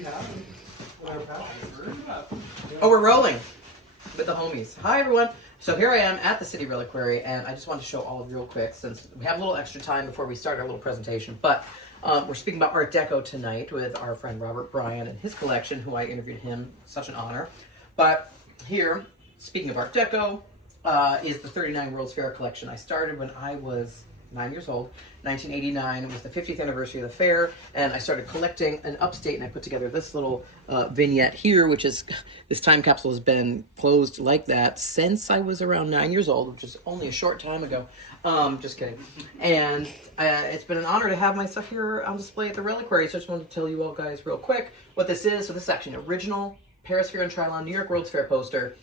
we have with our pal. Oh, we're rolling with the homies. Hi, everyone. So here I am at the City Reliquary, and I just wanted to show all of you real quick, since we have a little extra time before we start our little presentation. But we're speaking about Art Deco tonight with our friend Robert Bryan and his collection, who I interviewed him. Such an honor. But here, speaking of Art Deco, is the 39 World's Fair collection. I started when I was 9 years old. 1989 was the 50th anniversary of the fair, and I started collecting in upstate, and I put together this little vignette here, which is, this time capsule has been closed like that since I was around 9 years old, which is only a short time ago. Just kidding. And it's been an honor to have my stuff here on display at the Reliquary, so I just wanted to tell you all guys real quick what this is. So this is actually an original Paris Fair and Trilon New York World's Fair poster.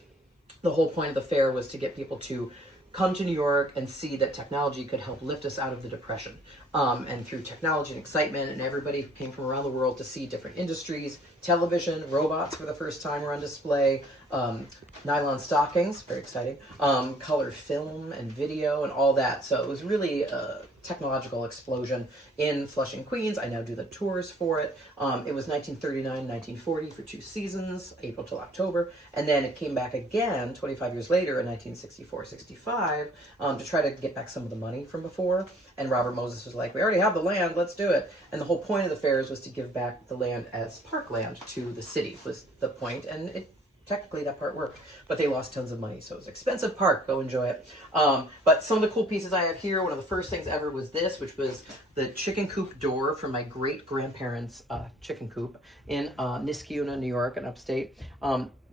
The whole point of the fair was to get people to come to New York and see that technology could help lift us out of the Depression. And through technology and excitement, and everybody came from around the world to see different industries. Television, robots for the first time were on display, nylon stockings, very exciting, color film and video and all that. So it was really a technological explosion in Flushing, Queens. I now do the tours for it. It was 1939, 1940 for 2 seasons, April till October. And then it came back again 25 years later in 1964-65 to try to get back some of the money from before. And Robert Moses was like, we already have the land, let's do it. And the whole point of the fairs was to give back the land as parkland to the city, was the point. And it technically that part worked, but they lost tons of money, so it was an expensive park. Go enjoy it. But some of the cool pieces I have here, one of the first things ever was this, which was the chicken coop door from my great-grandparents' chicken coop in Niskayuna, New York, in upstate.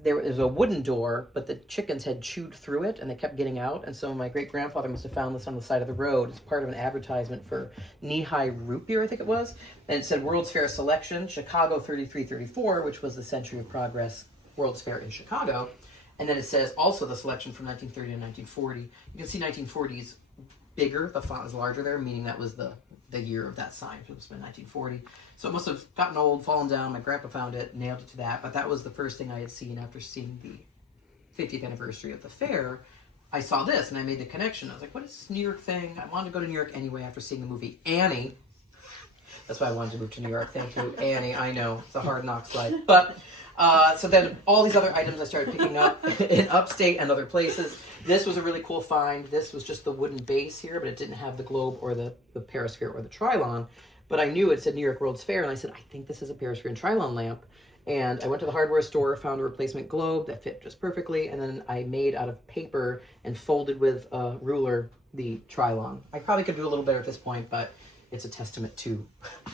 There was a wooden door, but the chickens had chewed through it, and they kept getting out, and so my great-grandfather must have found this on the side of the road as part of an advertisement for knee-high root beer, I think it was, and it said World's Fair Selection, Chicago 3334, which was the Century of Progress World's Fair in Chicago. And then it says also the selection from 1930 to 1940. You can see 1940's bigger, the font is larger there, meaning that was the year of that sign. It must have been 1940. So it must have gotten old, fallen down. My grandpa found it, nailed it to that. But that was the first thing I had seen after seeing the 50th anniversary of the fair. I saw this and I made the connection. I was like, what is this New York thing? I wanted to go to New York anyway after seeing the movie Annie. That's why I wanted to move to New York. Thank you, Annie. I know, it's a hard knocks life. But so then all these other items I started picking up in upstate and other places. This was a really cool find. This was just the wooden base here, but it didn't have the globe or the Paris Fair or the Trilon. But I knew it said New York World's Fair, and I said, I think this is a Paris Fair and Trilon lamp. And I went to the hardware store, found a replacement globe that fit just perfectly, and then I made out of paper and folded with a ruler the Trilon. I probably could do a little better at this point, but it's a testament to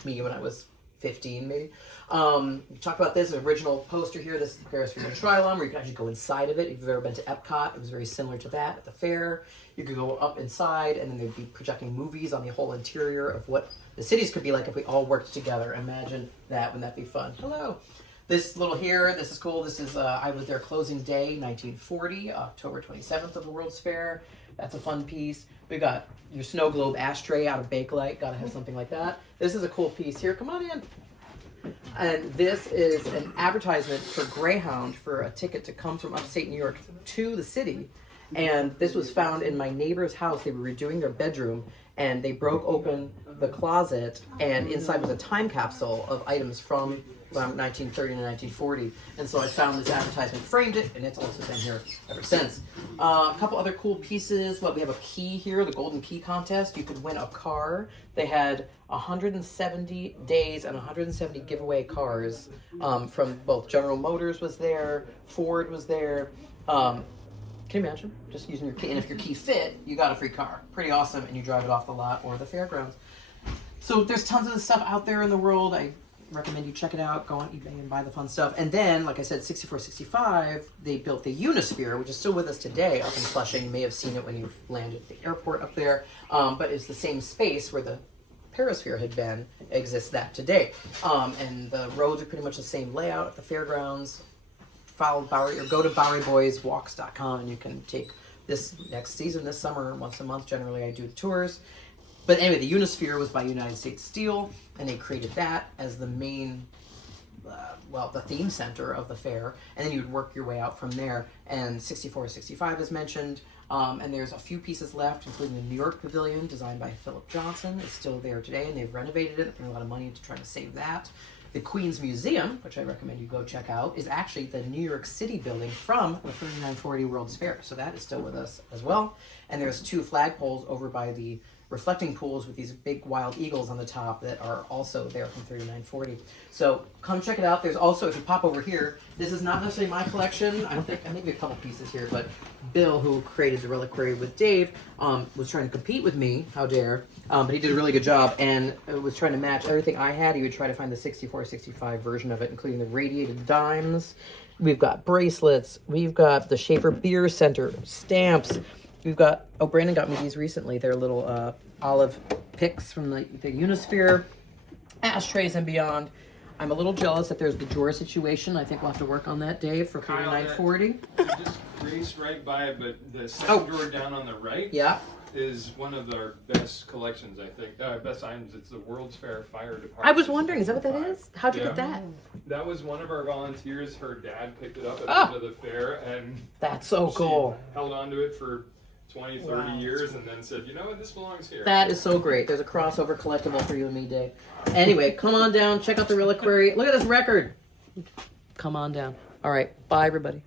me when I was 15, maybe. We talked about this, an original poster here. This is the Paris Fair and Trilon, where you can actually go inside of it. If you've ever been to Epcot, it was very similar to that at the fair. You could go up inside, and then they'd be projecting movies on the whole interior of what the cities could be like if we all worked together. Imagine that. Wouldn't that be fun? Hello. This little here, this is cool. This is, I was there closing day, 1940, October 27th of the World's Fair. That's a fun piece. We got your snow globe ashtray out of Bakelite. Gotta have something like that. This is a cool piece here. Come on in. And this is an advertisement for Greyhound for a ticket to come from upstate New York to the city. And this was found in my neighbor's house. They were redoing their bedroom, and they broke open the closet, and inside was a time capsule of items from 1930 to 1940. And so I found this advertisement, framed it, and it's also been here ever since. A couple other cool pieces. Well, we have a key here, the Golden Key Contest. You could win a car. They had 170 days and 170 giveaway cars from both General Motors was there, Ford was there. Can you imagine? Just using your key. And if your key fit, you got a free car. Pretty awesome. And you drive it off the lot or the fairgrounds. So there's tons of this stuff out there in the world. I recommend you check it out. Go on eBay and buy the fun stuff. And then, like I said, 64-65, they built the Unisphere, which is still with us today up in Flushing. You may have seen it when you landed at the airport up there. But it's the same space where the Paris Fair had been, exists that today. And the roads are pretty much the same layout at the fairgrounds. Follow Bowery, or go to BoweryBoysWalks.com, and you can take this next season, this summer, once a month. Generally, I do the tours. But anyway, the Unisphere was by United States Steel, and they created that as the main, the theme center of the fair. And then you would work your way out from there. And 64-65 is mentioned. And there's a few pieces left, including the New York Pavilion, designed by Philip Johnson. It's still there today, and they've renovated it. They're putting a lot of money into trying to save that. The Queens Museum, which I recommend you go check out, is actually the New York City building from the 3940 World's Fair. So that is still with us as well. And there's 2 flagpoles over by the reflecting pools with these big wild eagles on the top that are also there from 3940. So come check it out. There's also, if you pop over here, this is not necessarily my collection. I maybe a couple pieces here, but Bill, who created the Reliquary with Dave, was trying to compete with me, how dare, but he did a really good job and was trying to match everything I had. He would try to find the 64, 65 version of it, including the radiated dimes. We've got bracelets. We've got the Schaefer Beer Center stamps. We've got, oh, Brandon got me these recently. They're little olive picks from the Unisphere, ashtrays and beyond. I'm a little jealous that there's the drawer situation. I think we'll have to work on that, Dave, for 3940. You just raced right by it, but the second drawer down on the right is one of our best collections, I think. Best items. It's the World's Fair Fire Department. I was wondering, is that what that is? How'd you get that? That was one of our volunteers. Her dad picked it up at the end of the fair, and that's so cool. Held on to it for 20, 30 years and then said, you know what, this belongs here. That is so great. There's a crossover collectible for you and me, Dave. Anyway, come on down. Check out the Reliquary. Look at this record. Come on down. All right. Bye, everybody.